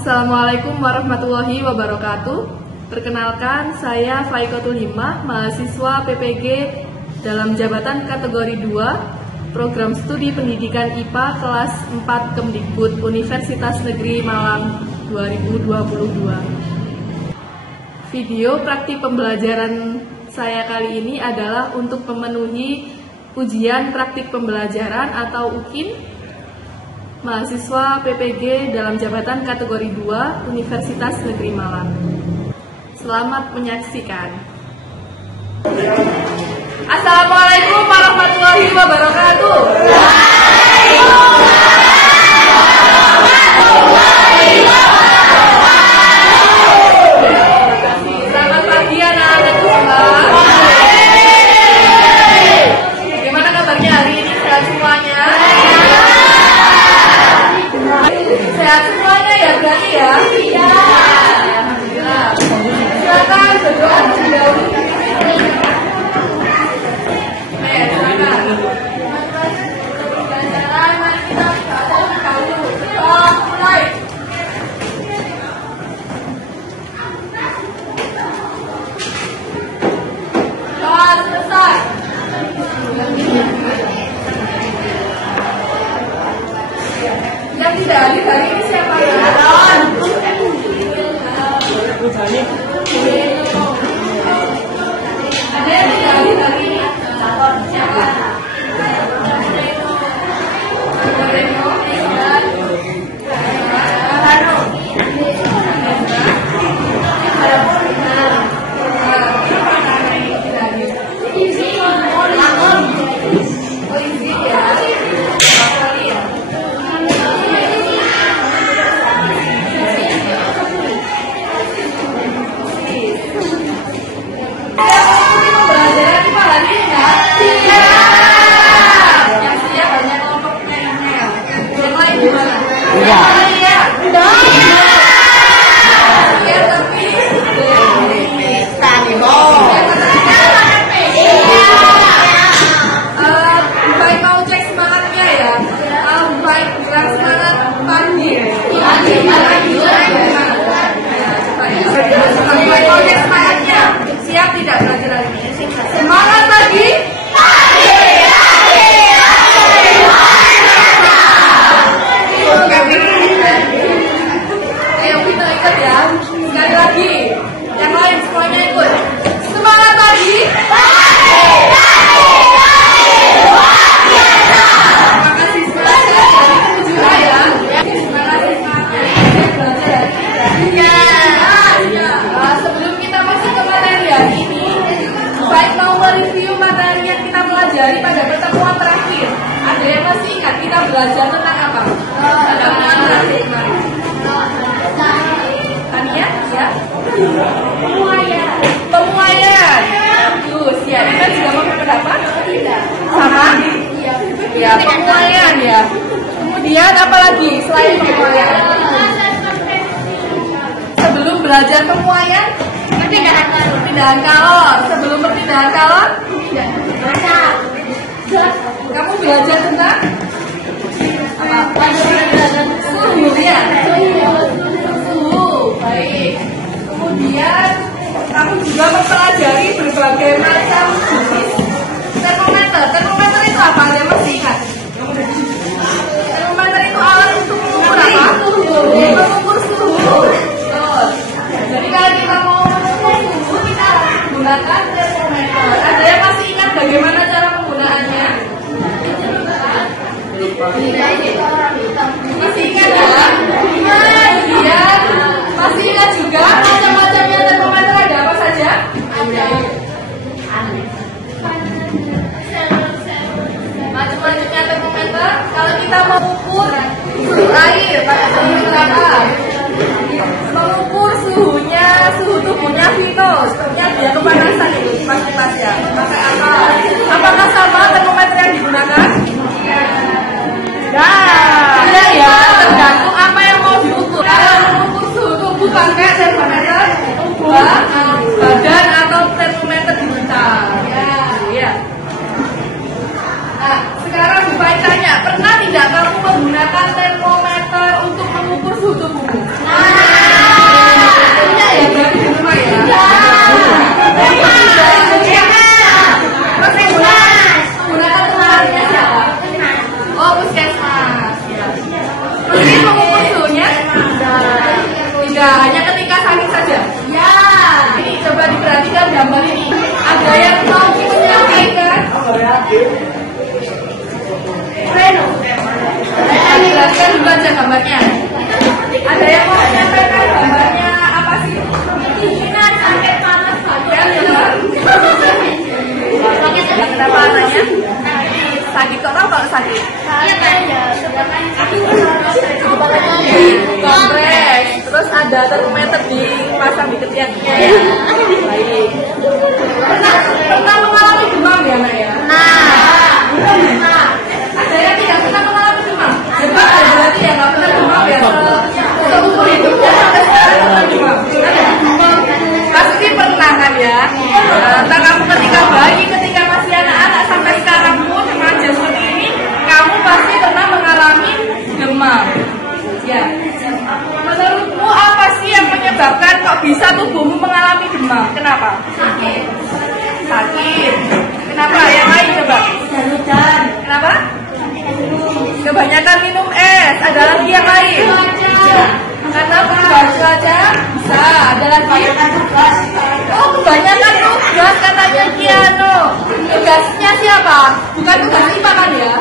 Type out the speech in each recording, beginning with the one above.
Assalamualaikum warahmatullahi wabarakatuh. Perkenalkan, saya Faikotul Himah, mahasiswa PPG dalam jabatan kategori 2, Program Studi Pendidikan IPA kelas 4 Kemdikbud Universitas Negeri Malang 2022. Video praktik pembelajaran saya kali ini adalah untuk memenuhi ujian praktik pembelajaran atau UKIN mahasiswa PPG dalam jabatan kategori 2 Universitas Negeri Malang. Selamat menyaksikan. Assalamualaikum warahmatullahi wabarakatuh. Selamat pagi anak-anak semua. Gimana kabarnya hari ini? Sehat semuanya? Sehat semuanya ya berarti ya? Iya. Alhamdulillah. Silakan berdoa terlebih dahulu. Silakan. Pembelajaran mari kita baca dahulu. Mulai. Doa selesai. Yang tidak hadir hari ini siapa ya? Ada yang tidak hadir hari ini? Siapa? Siap tidak belajar hari ini? Semangat pagi. Ayo kita ikut ya. Sekali lagi. Yang lain semuanya ikut. Semangat pagi. Terima kasih semangat. Juga ya. Terima kasih semangat. Sebelum kita masuk ke materi hari ini, baik mau mereview materi yang kita pelajari pada pertemuan terakhir. Ada yang masih ingat kita belajar tentang apa? Pertemuan terakhir kemarin. Tania, ya? Pemuaian. Bagus, ya. Kita juga mau berpendapat? Tidak. Sama? Ya, pemuaian ya. Kemudian apa lagi selain pemuaian? Sebelum belajar pemuaian, perpindahan kalor. Sebelum perpindahan kalor, kamu belajar tentang apa? Suhu ya. Suhu, baik. Kemudian kamu juga mempelajari berbagai macam jenis termometer. Termometer itu apa? Ada yang masih ingat? Termometer itu alat untuk mengukur apa? Mengukur suhu. Jadi kalau kita mau mengukur suhu, kita gunakan termometer. Ada yang masih ingat bagaimana cara penggunaannya? Masih ingat ya? Iya. Masih ingat juga macam-macamnya termometer ada apa saja? Macam-macamnya termometer. Kalau kita mau ukur suhu air, pakai termometer sepertinya dia kepanasan itu kipas-kipas ya. Pakai apa? Apakah sama termometer yang digunakan? Tidak ya, tergantung apa yang mau diukur. Kalau mengukur suhu tubuh pakai termometer badan atau termometer digital. Ya. Nah, sekarang Bu Fai tanya, pernah tidak kamu menggunakan termometer untuk mengukur suhu tubuhmu? Iya ya, berarti di rumah ya. Menggunakan termometernya siapa? Oh, puskesmas. Mungkin mengukur suhunya? Tidak, hanya ketika sakit saja. Ya. Ini coba diperhatikan gambar ini. Ada yang mau menyampaikan? Jelaskan dulu aja gambarnya. Ada yang mau menyampaikan gambarnya apa sih? Kedinginan sampai panas badan. Kenapa anaknya? Sakit, kok tahu kalau sakit? Kompres. Terus ada termometer dipasang di ketiaknya ya. Baik. Pernah mengalami demam ya nak ya? Nah, ada yang tidak pernah mengalami demam? Berarti ya nggak pernah demam ya? Seumur hidupnya sampai sekarang pernah demam? Pasti pernah kan ya? Entah kamu ketika bayi, ketika masih anak-anak sampai sekarang pun remaja seperti ini, kamu pasti pernah mengalami demam. Ya. Menurutmu apa sih yang menyebabkan kok bisa tubuhmu mengalami demam? Kenapa? Sakit. Kenapa? Yang lain coba. Hujan. Kenapa? Kebanyakan minum es. Ada lagi yang lain? Karena perubahan cuaca bisa. Ada lagi? Oh, kebanyakan tugas katanya Kiano. Tugasnya siapa? Bukan tugas IPA kan ya?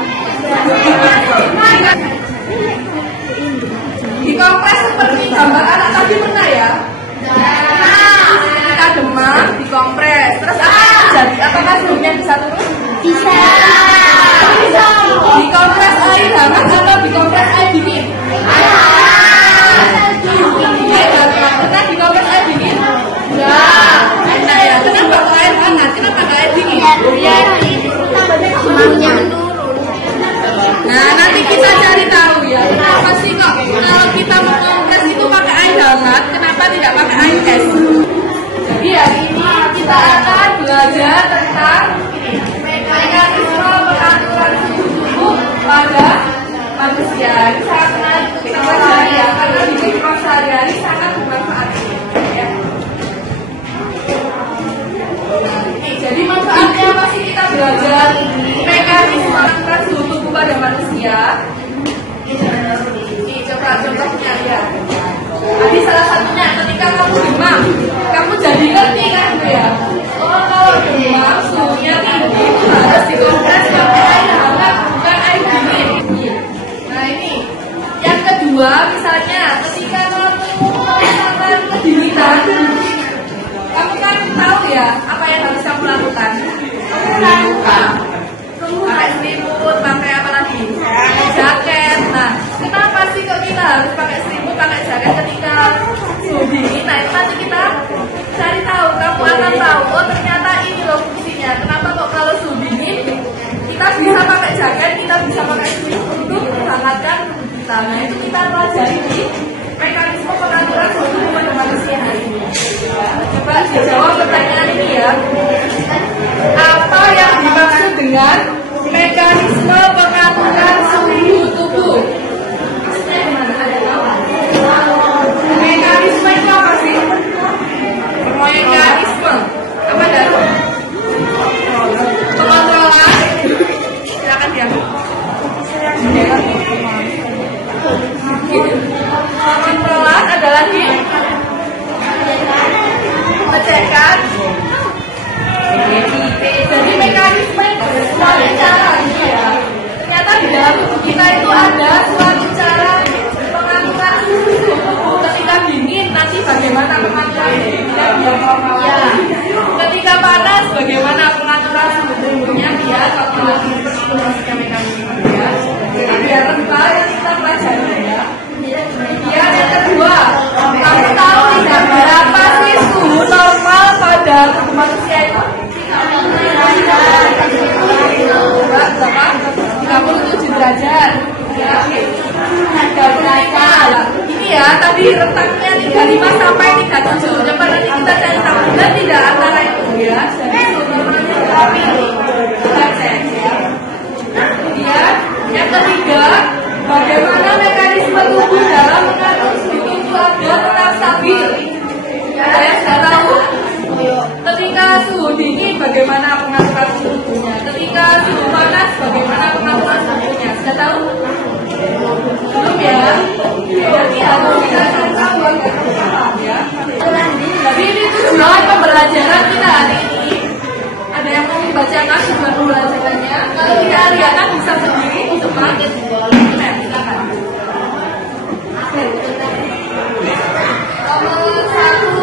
Dikompres seperti gambar anak tadi pernah ya? Kita demam, dikompres. Terus apa yang terjadi? Apakah suhunya bisa turun? Bisa. Dikompres air hangat atau dikompres air dingin? Pernah dikompres air dingin? Enggak. Enak ya. Kenapa ke air hangat? Kenapa ke air dingin? Nah, nanti kita cari tahu ya. Kenapa sih kok kalau kita mengompres itu pakai air hangat, kenapa tidak pakai air es? Jadi hari ini kita akan belajar tentang mekanisme pengaturan suhu tubuh pada manusia. Ini sangat menarik untuk kita pelajari ya, karena di kehidupan sehari-hari sangat bermanfaat. Ya. Jadi manfaatnya apa sih kita belajar mekanisme pengaturan suhu tubuh pada manusia? Ini coba contohnya ya. Tadi salah satunya ketika kamu demam, kamu jadi ngerti kan itu ya. Oh, kalau demam suhunya tinggi harus dikompres pakai air hangat bukan air dingin. Nah ini yang kedua, misalnya ketika kamu merasakan kedinginan, kamu kan tahu ya apa yang harus kamu lakukan. Pakai selimut, pakai apa lagi? Jaket. Nah, kenapa sih kok kita harus pakai selimut, pakai jaket ketika suhu dingin? Nah, itu nanti kita cari tahu. Kamu akan tahu, oh ternyata ini loh fungsinya. Kenapa kok kalau suhu dingin kita bisa pakai jaket, kita bisa pakai selimut untuk menghangatkan tubuh kita. Nah, itu kita pelajari di mekanisme pengaturan suhu tubuh pada manusia hari ini. Coba dijawab pertanyaan ini ya. Apa yang dimaksud dengan mekanisme pengaturan suhu tubuh? Mekanisme itu apa sih? Mekanisme apa dari? Pengontrolan. Silakan diambil. tadi rentangnya 35 sampai 37. Coba nanti kita cari tahu dan tidak antara itu ya. Jadi kita pilih. Kita cek ya. Kemudian yang ketiga, bagaimana mekanisme tubuh dalam mengatur suhu tubuh agar tetap stabil? Saya sudah tahu. Ketika suhu dingin, bagaimana pengaturan suhu tubuhnya? Ketika suhu panas, bagaimana pengaturan suhu tubuhnya? Sudah tahu? Belum ya? Berarti harus kita cari tahu agar paham ya. Jadi ini tujuan pembelajaran kita hari ini. Ada yang mau membacakan tujuan pembelajarannya? Kalau tidak lihat bisa sendiri untuk market. Silakan. Nomor 1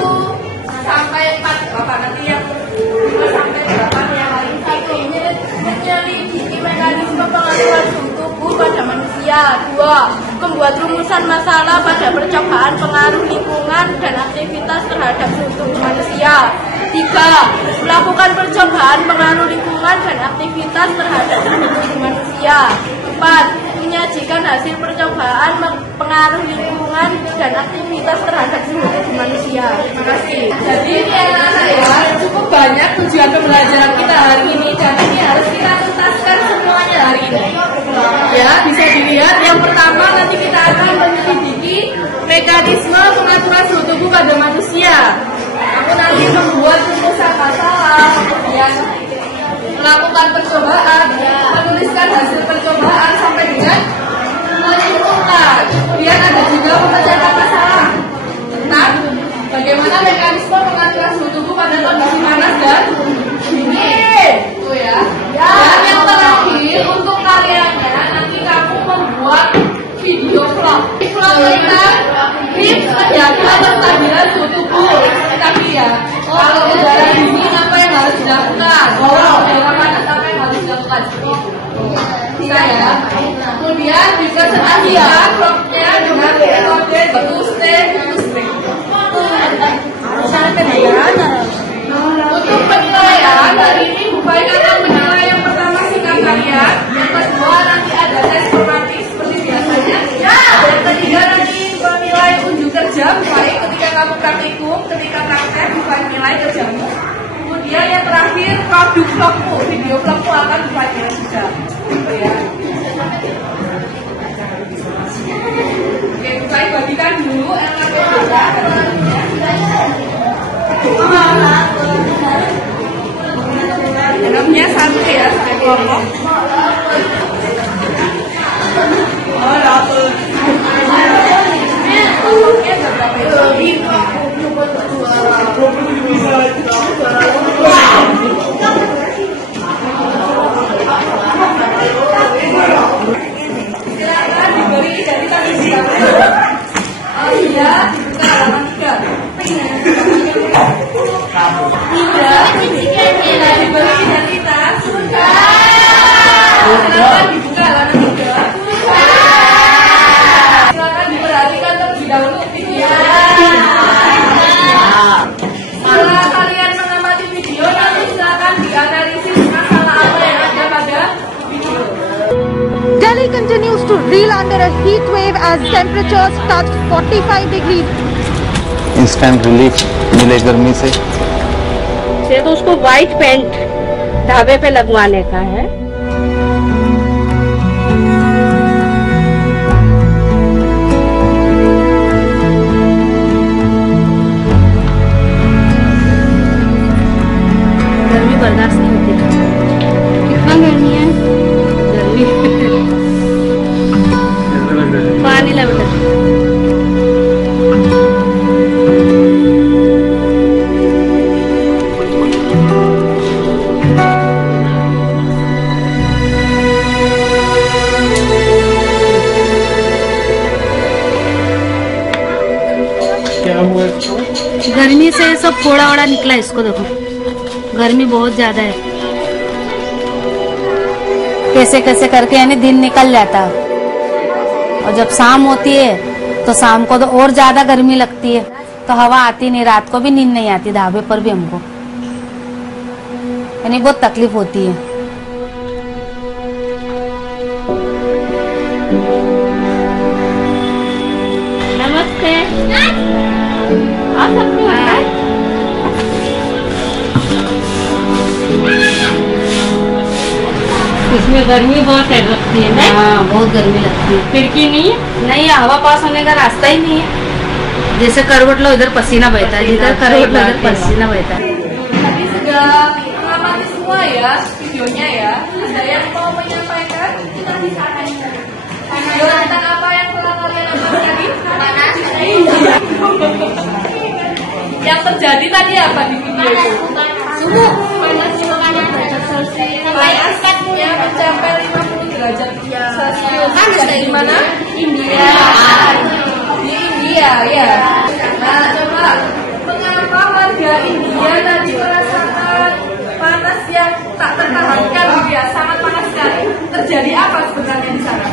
sampai 4 Bapak nanti yang 2 sampai 8 yang lain. 1. Menyelidiki mekanisme pengaturan suhu tubuh pada manusia. 2. Membuat rumusan masalah pada percobaan pengaruh lingkungan dan aktivitas terhadap suhu tubuh manusia. 3. Melakukan percobaan pengaruh lingkungan dan aktivitas terhadap suhu tubuh manusia. 4. Menyajikan hasil percobaan pengaruh lingkungan dan aktivitas terhadap suhu tubuh manusia. Terima kasih. Jadi ini anak-anak ya, cukup banyak tujuan pembelajaran kita hari ini dan ini harus kita tuntaskan semuanya hari ini. Ya, bisa dilihat yang pertama nanti kita akan menyelidiki mekanisme pengaturan suhu tubuh pada manusia. Aku nanti membuat rumusan masalah, kemudian melakukan percobaan, menuliskan hasil percobaan sampai dengan menyimpulkan. Kemudian ada juga memecahkan masalah tentang bagaimana mekanisme pengaturan suhu tubuh pada kondisi panas dan dingin. Itu ya. Dan yang terakhir untuk karyanya nanti kamu membuat video vlog. Vlog tentang tips menjaga kestabilan suhu tubuh. Tapi ya, kalau udara dingin apa yang harus dilakukan? Kalau udara panas apa yang harus dilakukan? Bisa ya. Kemudian juga selanjutnya vlognya dengan metode two step. Untuk penilaian hari ini Bu Baik akan menilai yang pertama singkat kalian, yang kedua nanti ada tes formatif seperti biasanya, yang ketiga nanti menilai unjuk kerja Bu Baik ketika kamu praktikum, ketika praktek Bu Baik nilai kerjamu. Kemudian yang terakhir produk vlogmu, video vlogmu akan Bu Baik nilai juga. Ya. Oke, Bu Baik bagikan dulu LKPD-nya. Dalamnya satu ya, saya kelompok. Oh, dapet. Kelompoknya ada berapa itu? Silakan diberi dari tadi silakan. Oh iya, dibuka halaman 3. Tidak diberi identitas. Silakan dibuka halaman 3. Silakan diperhatikan terlebih dahulu videonya. Setelah kalian mengamati video, nanti silakan dianalisis masalah apa yang ada pada video. Delhi continues to reel under a heat wave as temperatures touch 45 degrees. Instant relief मिले गर्मी से तो उसको white paint ढाबे पे लगवाने का है। गर्मी बर्दाश्त नहीं होती। कितना गर्मी है? गर्मी पानी लग रहा है। गर्मी से सब फोड़ा वोड़ा निकला, इसको देखो, गर्मी बहुत ज्यादा है। कैसे कैसे करके यानी दिन निकल जाता, और जब शाम होती है तो शाम को तो और ज्यादा गर्मी लगती है, तो हवा आती नहीं, रात को भी नींद नहीं आती, ढाबे पर भी हमको यानी बहुत तकलीफ होती है। नमस्ते। में गर्मी बहुत है लगती है ना? हाँ बहुत गर्मी लगती है। खिड़की नहीं है? नहीं, हवा पास होने का रास्ता ही नहीं है। जैसे करवट लो इधर पसीना बहता है, जिधर करवट लो इधर पसीना बहता है। Tadi sudah mengamati semua ya videonya ya. Ada yang mau menyampaikan? Video tentang apa yang telah kalian amati tadi? Yang terjadi tadi apa di video itu? Suhu panas derajat Celcius Panasnya mencapai 50 derajat Celcius. Di mana? India. Di India ya. Nah coba, mengapa warga India tadi merasakan panas yang tak tertahankan, ya sangat panas sekali. Terjadi apa sebenarnya di sana?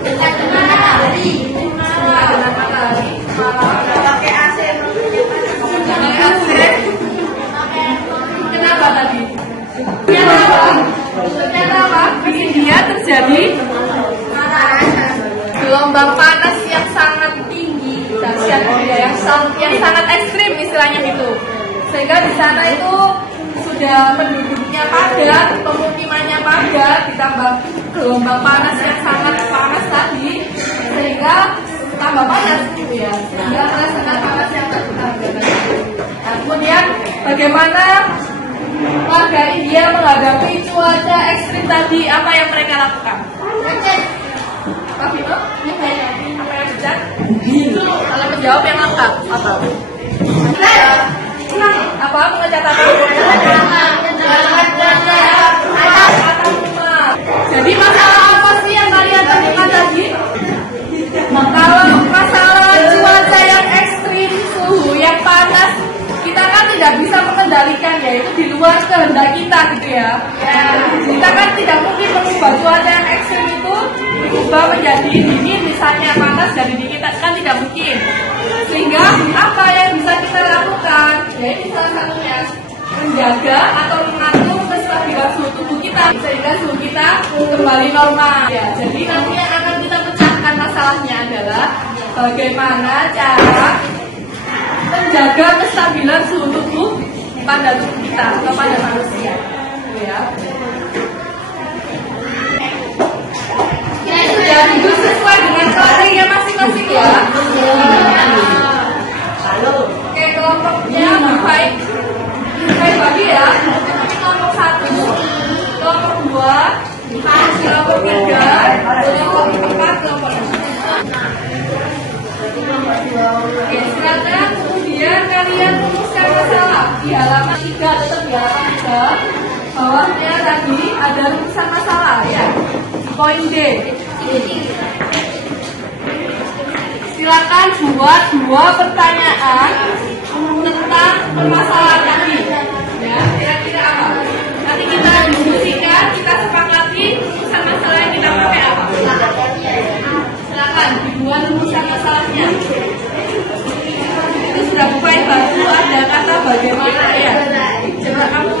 Dekat dengan matahari. Dengan matahari. Pakai AC. Pakai AC. Kenapa tadi? Kenapa? Di India terjadi gelombang panas yang sangat tinggi, dahsyat, yang sangat ekstrim istilahnya gitu. Sehingga di sana itu sudah penduduknya padat, pemukimannya padat, ditambah gelombang panas yang sangat panas tadi, sehingga tambah panas gitu ya. Sehingga merasakan panas yang tak tertahankan. Nah, kemudian bagaimana warga India menghadapi cuaca ekstrim tadi? Apa yang mereka lakukan? Apa Vino? Apa yang bijak? Kalau menjawab yang lengkap apa? Apa mengecat apa? Jadi masalah apa sih yang kalian temukan tadi? Kalau masalah cuaca yang ekstrim, suhu yang panas, kita kan tidak bisa mengendalikan ya, itu di luar kehendak kita gitu ya. Kita kan tidak mungkin mengubah cuaca yang ekstrim itu berubah menjadi dingin, misalnya panas jadi dingin, kan tidak mungkin. Sehingga apa yang bisa kita lakukan? Ya ini salah satunya menjaga atau mengatur kestabilan suhu tubuh kita sehingga suhu kita kembali normal. Ya, jadi nanti yang akan kita pecahkan masalahnya adalah bagaimana cara menjaga kestabilan suhu tubuh pada tubuh kita atau pada manusia. Ya. Sudah hidup sesuai dengan kelasnya masing-masing ya. Oke, kelompoknya baik bagi ya. Ini kelompok 1, kelompok 2, kelompok 3, kelompok 4, kelompok 5. Oke, silakan kemudian kalian rumuskan masalah di halaman 3, tetap di halaman 3. Bawahnya tadi ada rumusan masalah ya. Poin D. Silakan buat 2 pertanyaan tentang permasalahan tadi. Ya, kira-kira apa? Nanti kita diskusikan, kita sepakati rumusan masalah yang kita pakai apa. Silakan dibuat rumusan masalahnya. Itu sudah bukan batu, ada kata bagaimana ya. Coba kamu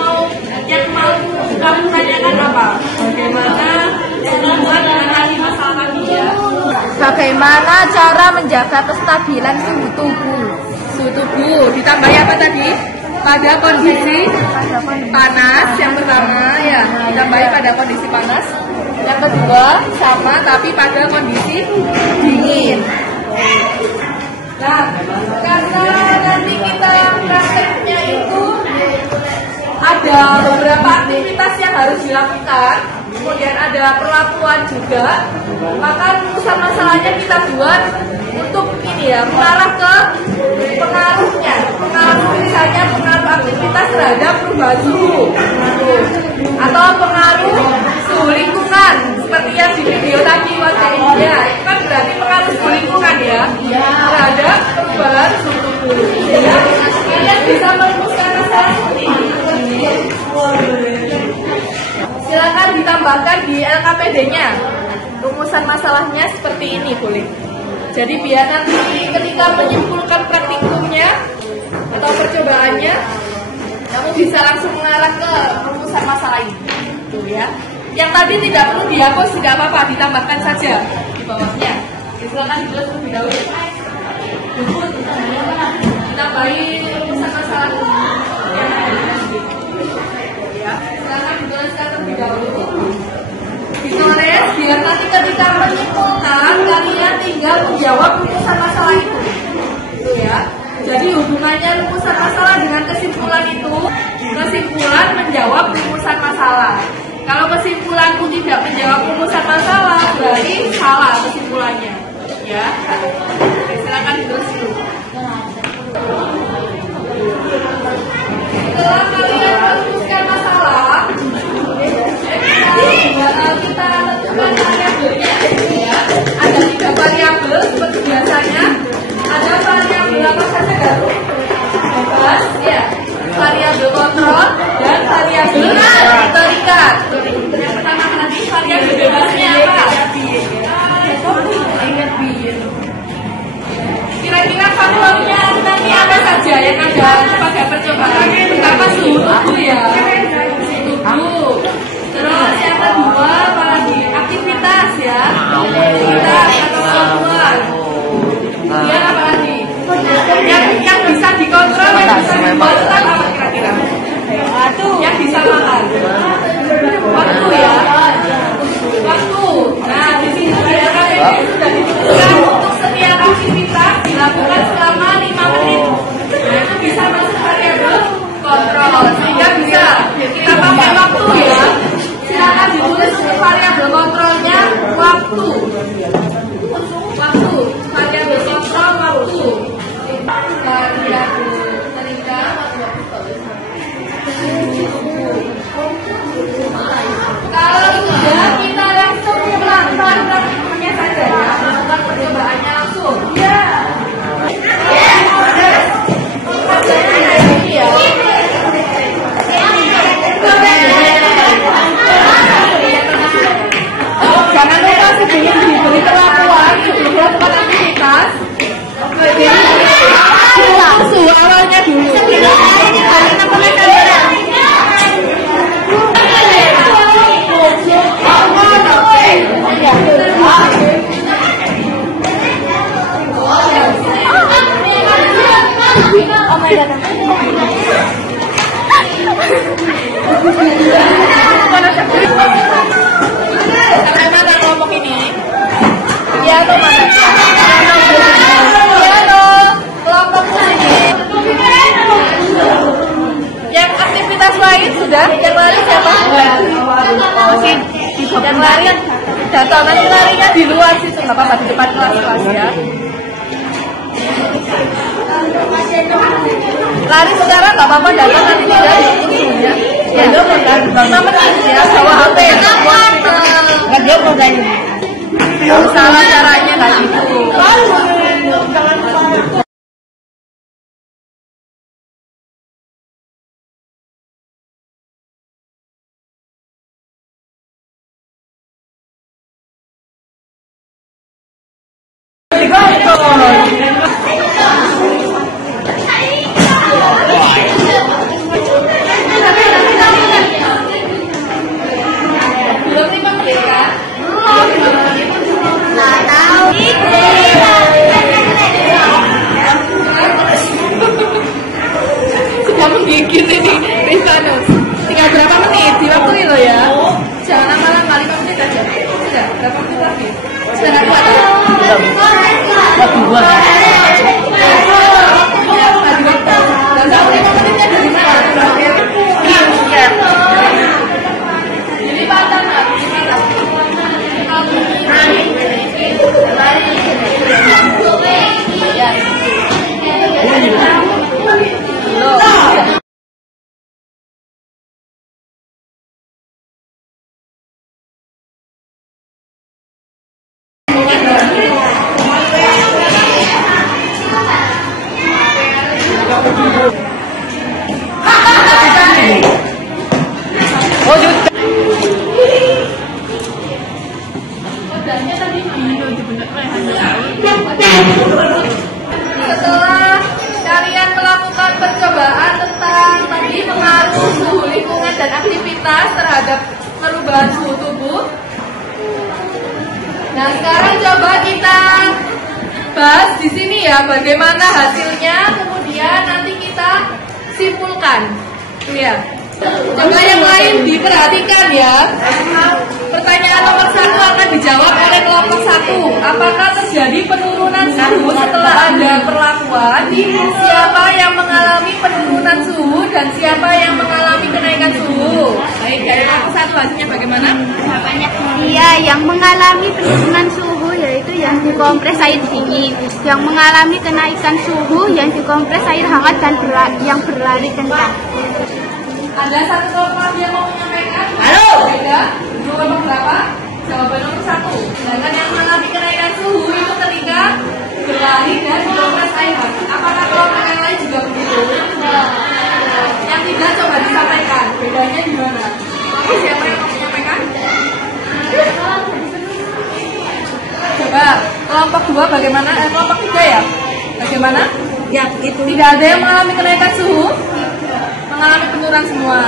kamu tanyakan apa? Bagaimana membuat menangani masalah tadi ya? Bagaimana cara menjaga kestabilan suhu tubuh? Suhu tubuh ditambah apa tadi? Pada kondisi panas yang pertama ya, ditambahi pada kondisi panas. Yang kedua sama tapi pada kondisi dingin. Nah, karena nanti kita prakteknya itu ada beberapa aktivitas yang harus dilakukan, kemudian ada perlakuan juga, maka rumusan masalahnya kita buat untuk ini ya, mengarah ke pengaruhnya, misalnya pengaruh aktivitas terhadap perubahan suhu atau pengaruh suhu lingkungan seperti yang di video tadi warga India, itu kan berarti pengaruh suhu lingkungan ya terhadap perubahan suhu tubuh. Ya, kalian bisa merumuskan masalah seperti ini. Silakan ditambahkan di LKPD-nya. Rumusan masalahnya seperti ini boleh. Jadi biar nanti ketika menyimpulkan praktikumnya atau percobaannya, kamu bisa langsung mengarah ke rumusan masalah ini. Tuh ya. Yang tadi tidak perlu dihapus, tidak apa-apa, ditambahkan saja di bawahnya. Silakan ditulis terlebih dahulu. Ditambahi rumusan masalah yang ada. Ya, silakan dituliskan terlebih dahulu. ditulis biar nanti ketika menyimpulkan kalian tinggal menjawab rumusan masalah itu. Itu ya. Jadi hubungannya rumusan masalah dengan kesimpulan itu, kesimpulan menjawab rumusan masalah. Kalau kesimpulanku tidak menjawab rumusan masalah, berarti salah kesimpulannya. Ya. Oke, silakan ditulis dulu. Setelah kalian merumuskan masalah, kita tentukan variabelnya. Ya. Ada 3 variabel seperti biasanya. Ada variabel apa saja kan? Bebas, ya. Variabel kontrol dan variabel terikat. Yang pertama tadi variabel bebasnya apa? Kira-kira faktornya nanti apa saja yang ada pada percobaan? Pertama suhu tubuh ya, suhu tubuh. Terus yang kedua apalagi? Aktivitas ya, aktivitas atau kemampuan. Kemudian apa lagi? Yang bisa dikontrol, yang bisa dikontrol apa kira-kira? Yang bisa makan. Waktu ya, waktu. Nah di sini sudah disebutkan untuk setiap aktivitas dilakukan selama 5 menit. Nah itu bisa masuk variabel kontrol. Sehingga bisa kita pakai waktu ya. Silakan ditulis untuk variabel kontrolnya waktu. Waktu, variabel kontrol waktu. Variabel terikat kalau sudah kita langsung melakukan praktiknya saja ya, melakukan percobaannya langsung. Ya. Jangan lupa sebelum diberi perlakuan, sebelum melakukan aktivitas. Suhu awalnya dulu. Mana kelompok ini? Iya atau mana? Iya loh, kelompok ini. Yang aktivitas lain sudah? Yang lari siapa? Masih. Yang lari datang nanti larinya di luar situ, nggak apa-apa di depan kelas ya. Lari sekarang nggak apa-apa, datang nanti tidak ya. Ya, 5 menit ya, bawa HP. Nggak dia mau gaya. Salah caranya nggak gitu. Menggigit ini Rifanus. Tinggal berapa menit? Diwaktuin lo ya. Jangan lama-lama, 5 menit aja. Sudah, berapa menit lagi? Sudah nggak kuat ya? Sudah 5 menitnya dari mana? Jadi patah nggak? Setelah kalian melakukan percobaan tentang tadi pengaruh suhu lingkungan dan aktivitas terhadap perubahan suhu tubuh, nah sekarang coba kita bahas di sini ya bagaimana hasilnya, kemudian nanti kita simpulkan. Ya. Coba yang lain diperhatikan ya. Pertanyaan nomor 1 akan dijawab oleh kelompok 1. Apakah terjadi penurunan suhu setelah ada perlakuan? Siapa yang mengalami penurunan suhu dan siapa yang mengalami kenaikan suhu? Baik, dari kelompok 1 hasilnya bagaimana? Iya, yang mengalami penurunan suhu yaitu yang dikompres air dingin, yang mengalami kenaikan suhu yang dikompres air hangat dan yang berlari kencang. Ada satu kelompok yang mau menyampaikan? Halo. Beda. Kelompok berapa? Jawaban nomor 1. Sedangkan yang mengalami kenaikan suhu itu ketika berlari dan dikompres air hangat. Apakah kelompok yang lain juga begitu? Yang tidak coba disampaikan. Bedanya di mana? Siapa yang mau menyampaikan? Coba kelompok 2 bagaimana? Kelompok 3 ya? Bagaimana? Ya, itu. Tidak ada yang mengalami kenaikan suhu, mengalami penurunan semua.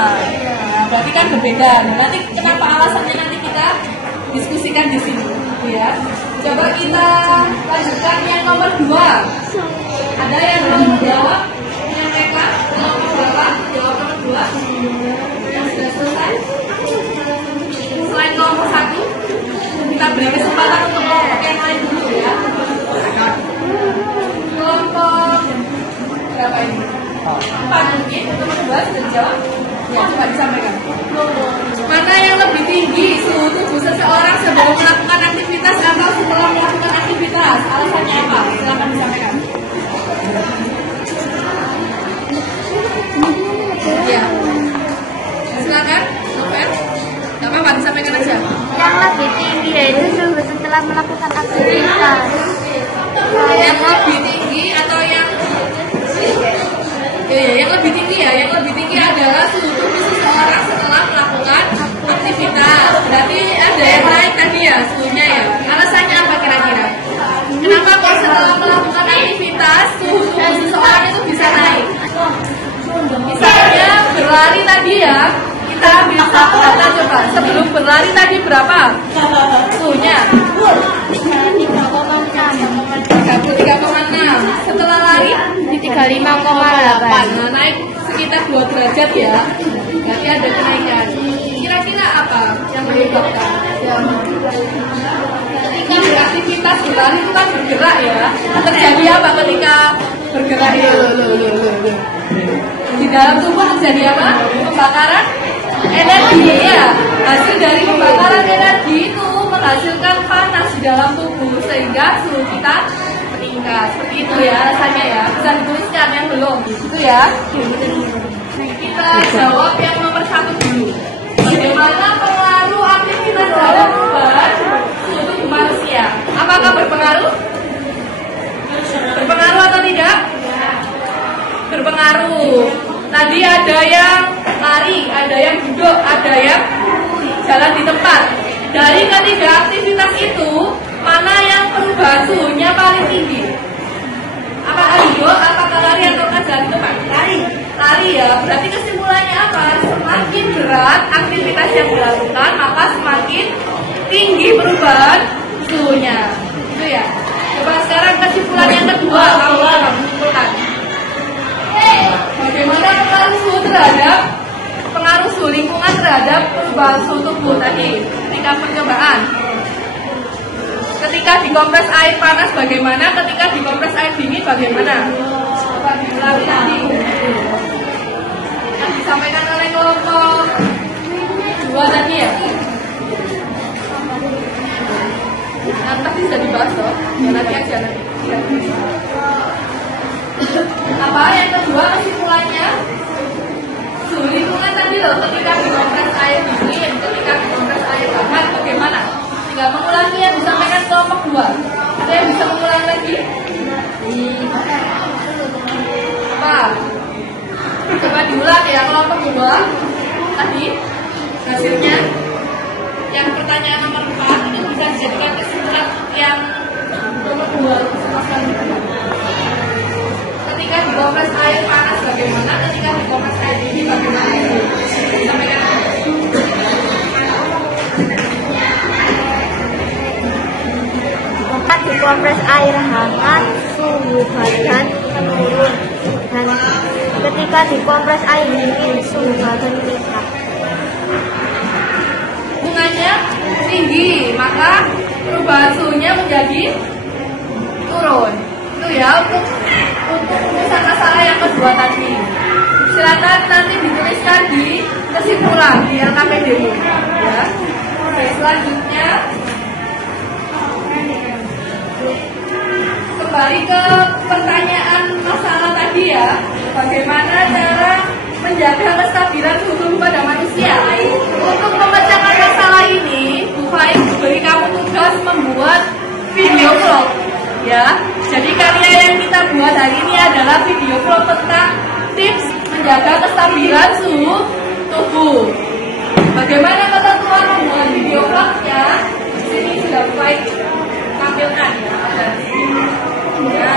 Nah, berarti kan berbeda. Nanti kenapa alasannya nanti kita diskusikan di sini, ya. Coba kita lanjutkan yang nomor 2. Ada yang mau menjawab? Menyampaikan nomor berapa? Jawab nomor 2. Yang sudah selesai. Selain kelompok 1, kita beri kesempatan untuk kelompok yang lain dulu ya. Kelompok berapa ini? 4 mungkin. Nomor 2 sudah dijawab. Ya, coba disampaikan. Mana yang lebih tinggi suhu tubuh seseorang sebelum melakukan aktivitas atau setelah melakukan aktivitas? Alasannya apa? Silakan disampaikan. Ya, silakan. Novel. Gak apa-apa, disampaikan aja. Yang lebih tinggi yaitu suhu setelah melakukan aktivitas. Yang lebih tinggi atau yang yang lebih tinggi ya? Yang lebih tinggi adalah suhu tubuh seseorang setelah melakukan aktivitas. Berarti ada yang naik tadi ya suhunya ya. Alasannya apa kira-kira? Kenapa kok setelah melakukan aktivitas suhu tubuh seseorang itu bisa naik? Misalnya berlari tadi ya. Kita ambil satu data coba. Sebelum berlari tadi berapa suhunya? 33,6. Setelah lari Di 35,8. Nah, naik sekitar 2 derajat ya. Berarti ada kenaikan. Kira-kira apa yang menyebabkan? Ketika beraktivitas berlari itu kan bergerak ya. Terjadi apa ketika bergerak itu? Di dalam tubuh terjadi apa? Pembakaran energi ya. Hasil dari pembakaran energi itu menghasilkan panas di dalam tubuh sehingga suhu kita meningkat. Seperti itu ya alasannya ya. Bisa dituliskan yang belum. Itu ya. Kita jawab yang nomor 1 dulu. Bagaimana pengaruh aktivitas dalam perubahan suhu tubuh manusia? Apakah berpengaruh? Berpengaruh atau tidak? Berpengaruh. Tadi ada yang lari, ada yang duduk, ada yang jalan di tempat. Dari ketiga aktivitas itu, mana yang perubahan suhunya paling tinggi? Apakah duduk, apakah lari, atau jalan di tempat? Lari ya. Berarti kesimpulannya apa? Semakin berat aktivitas yang dilakukan, maka semakin tinggi perubahan suhunya. Itu ya. Coba sekarang kesimpulan yang kedua, kamu simpulkan. Bagaimana pengaruh suhu lingkungan terhadap perubahan suhu tubuh tadi ketika percobaan? Ketika dikompres air panas bagaimana? Ketika dikompres air dingin bagaimana? Coba diulangi tadi. Yang disampaikan oleh kelompok 2 tadi ya. Yang tadi sudah dibahas loh. Ya nanti aja nanti. Apa yang kedua kesimpulannya? Suhu lingkungan tadi loh, ketika dikompres air dingin, ketika dikompres air hangat bagaimana? Tinggal mengulangi yang disampaikan kelompok 2. Ada yang bisa mengulangi lagi? Apa? Coba diulang ya kelompok 2 tadi hasilnya. Yang pertanyaan nomor 4 itu bisa dijadikan kesimpulan yang nomor 2. Ketika dikompres air panas bagaimana? Ketika dikompres air dingin bagaimana? Sampaikan. Ketika dikompres air hangat, suhu badan menurun. Dan ketika dikompres air dingin, suhu badan meningkat. Hubungannya tinggi, maka perubahan suhunya menjadi turun. Itu ya untuk rumusan masalah yang kedua tadi. Silakan nanti dituliskan di kesimpulan di LKPD-mu. Ya. Oke, selanjutnya kembali ke pertanyaan masalah tadi ya. Bagaimana cara menjaga kestabilan suhu pada manusia? Untuk memecahkan masalah ini, Bu Faiz beri kamu tugas membuat video vlog. Ya, jadi karya yang kita buat hari ini adalah video vlog tentang tips menjaga kestabilan suhu tubuh. Bagaimana ketentuan membuat video vlognya? Di sini sudah Bu Faiz tampilkan ya.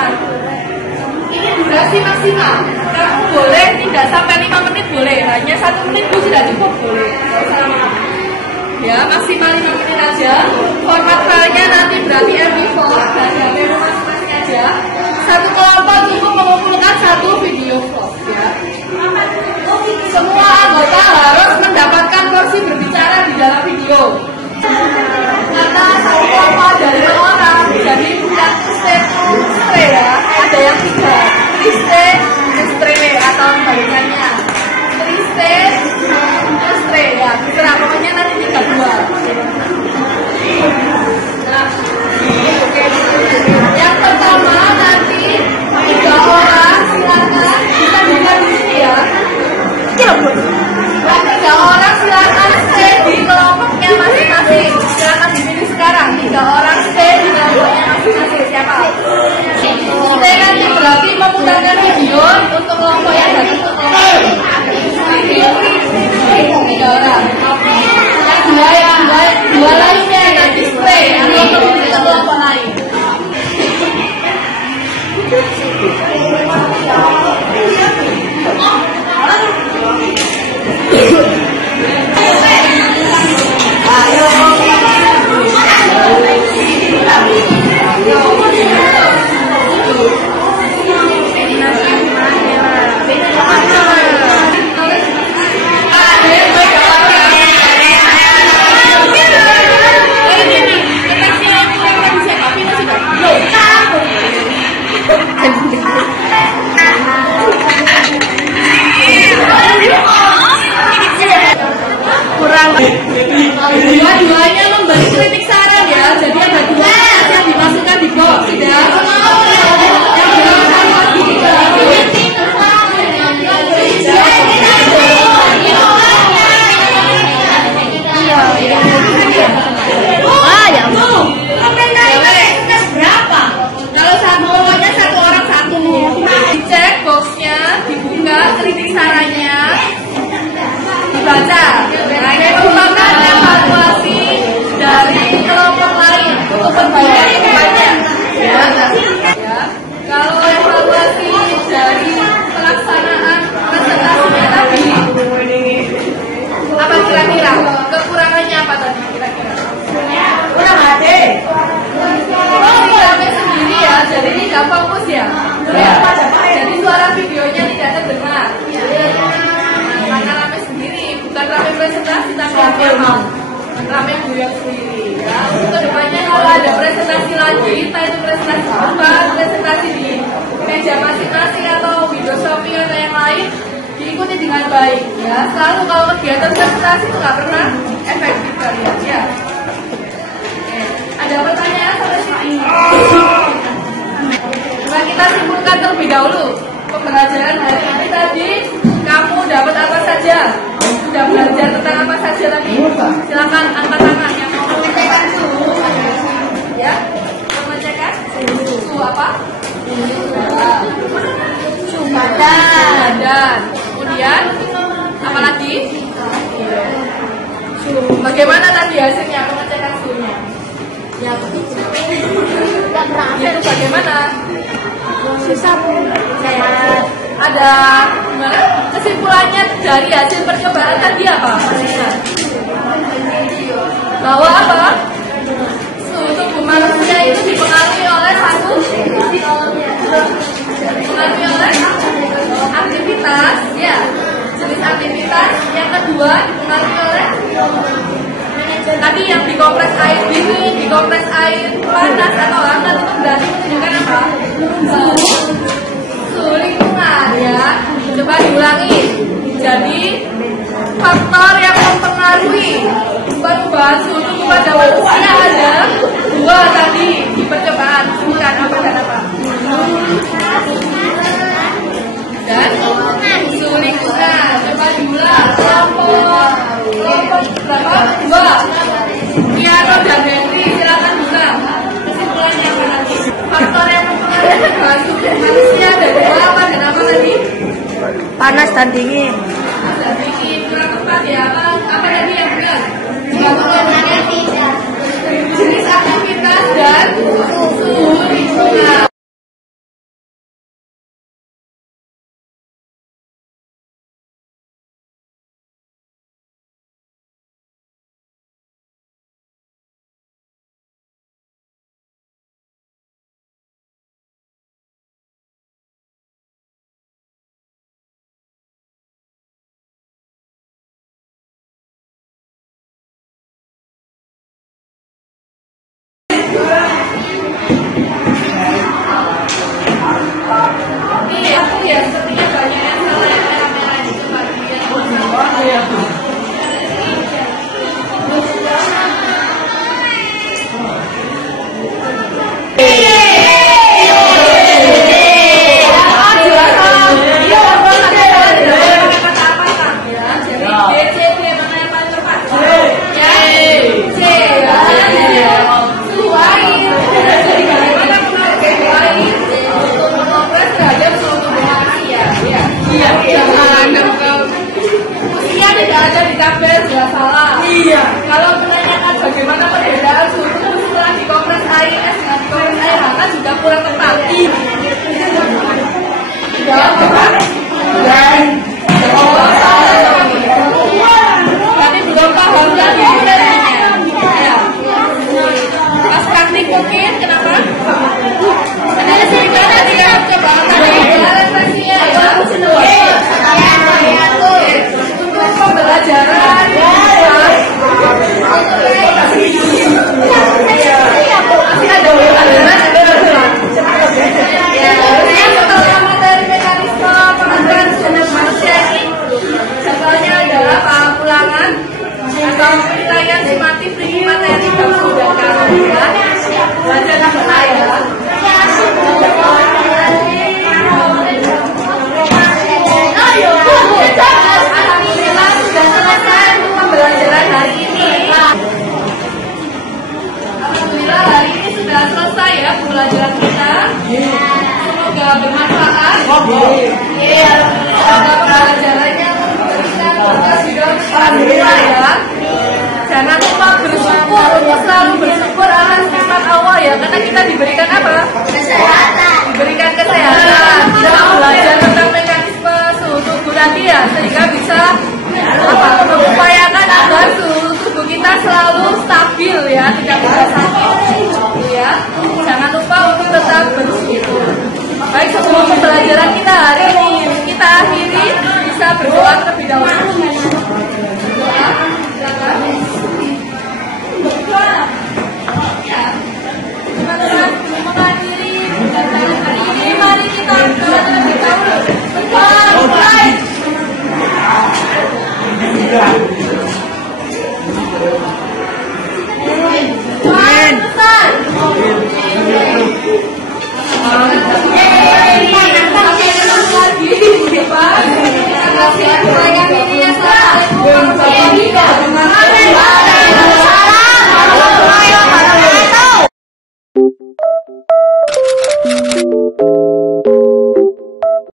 Ini durasi maksimal. Kamu boleh tidak sampai 5 menit boleh, hanya 1 menit itu sudah cukup boleh. Ya, maksimal 5 menit aja. Format filenya nanti berarti MP4 dan HP masing-masing aja. Satu kelompok cukup mengumpulkan 1 video vlog ya. Semua anggota harus mendapatkan porsi berbicara di dalam video. Karena satu kelompok dari orang, jadi bukan stre ya. Ada yang 3 stre atau balikannya 3 stre ya. Terserah, pokoknya nanti 32. Nah, yang pertama nanti 3 orang silakan kita dilihat di sini ya. 3 orang silakan stay di kelompoknya masing-masing. Silakan dipilih sekarang. 3 orang stay di kelompoknya masing-masing. Siapa? Stay nanti berarti memutarkan video untuk kelompok yang datang ke kelompok. 3 orang. Yang dua lainnya nanti stay atau pergi ke kelompok lain. Dua-duanya memberi kritik saran ya, jadi ada 2 yang dimasukkan di box ya. Kalau pokoknya 1 orang 1. Dicek boxnya, dibuka kritik sarannya, dibaca. Nah, ini merupakan evaluasi dari kelompok lain untuk perbaikan kedepannya. Ya. Kalau evaluasi dari pelaksanaan presentasinya tadi, apa kira-kira? Kekurangannya apa tadi kira-kira? Kurang ada. Rame sendiri ya, jadi tidak fokus ya. Jadi suara videonya tidak terdengar. Karena rame sendiri, bukan rame presentasi tapi rame buyar sendiri ya. Untuk kedepannya kalau ada presentasi lagi, entah itu presentasi bukan, presentasi di meja masing-masing atau video shopping atau yang lain, diikuti dengan baik ya. Selalu kalau kegiatan presentasi itu nggak pernah efektif kalian ya. Oke. Ada pertanyaan sampai sini? Coba kita simpulkan terlebih dahulu. Pembelajaran hari ini tadi kamu dapat apa saja? Sudah belajar tentang apa saja tadi? Silakan angkat tangan yang mau mengecekkan suhu. Ya, mengecekkan suhu apa? Suhu badan. Kemudian apa lagi? Suhu. Bagaimana tadi hasilnya mengecekkan suhunya? Ya, itu bagaimana? Susah sehat. Ada gimana? Kesimpulannya dari hasil percobaan tadi apa? Bahwa apa? Suhu tubuh manusia itu dipengaruhi oleh aktivitas, ya, jenis aktivitas. Yang kedua dipengaruhi oleh tadi yang di harusnya ada 2 tadi di percobaan. Bukan apa dan apa? Dan suhu lingkungan. Coba diulang. Kelompok berapa? 2. Piano dan Henry, silakan buka. Kesimpulannya apa nanti? Faktor yang mempengaruhi bahan tubuh manusia ada 2 apa dan apa tadi? Panas dan dingin. Panas dan dingin. Kurang tepat ya. Apa tadi yang benar? Jenis aktivitas dan suhu lingkungan. Iya, sepertinya banyak yang salah yang merah-merah itu bagian. Iya. Kalau menanyakan bagaimana perbedaan suhu setelah dikompres air es dengan dikompres air hangat juga kurang tepat. Jawab apa? Dan berarti belum paham tadi ya. Pas praktik mungkin kenapa? Ada sedikit tadi yang coba tadi refleksinya ya. Untuk pembelajaran masih ada setelah materi mekanisme pengaturan sumber manusia ini jadwalnya adalah pengulangan atau penilaian sumatif tinggi materi bangsu dan karya belajar apa ya. Alhamdulillah sudah selesai pembelajaran hari ini. Alhamdulillah hari ini sudah selesai ya pembelajaran kita. Semoga bermanfaat. Semoga pembelajarannya memberikan tugas hidup alhamdulillah ya. Jangan lupa bersyukur, selalu bersyukur atas nikmat Allah ya. Karena kita diberikan apa? Kesehatan. Diberikan kesehatan. Jangan belajar tentang mekanisme suhu tubuh tadi ya, sehingga bisa mengupayakan agar suhu tubuh kita selalu stabil ya, tidak bisa sakit ya. Jangan lupa untuk tetap bersyukur. Baik, sebelum pembelajaran kita hari ini kita akhiri, bisa berdoa terlebih dahulu.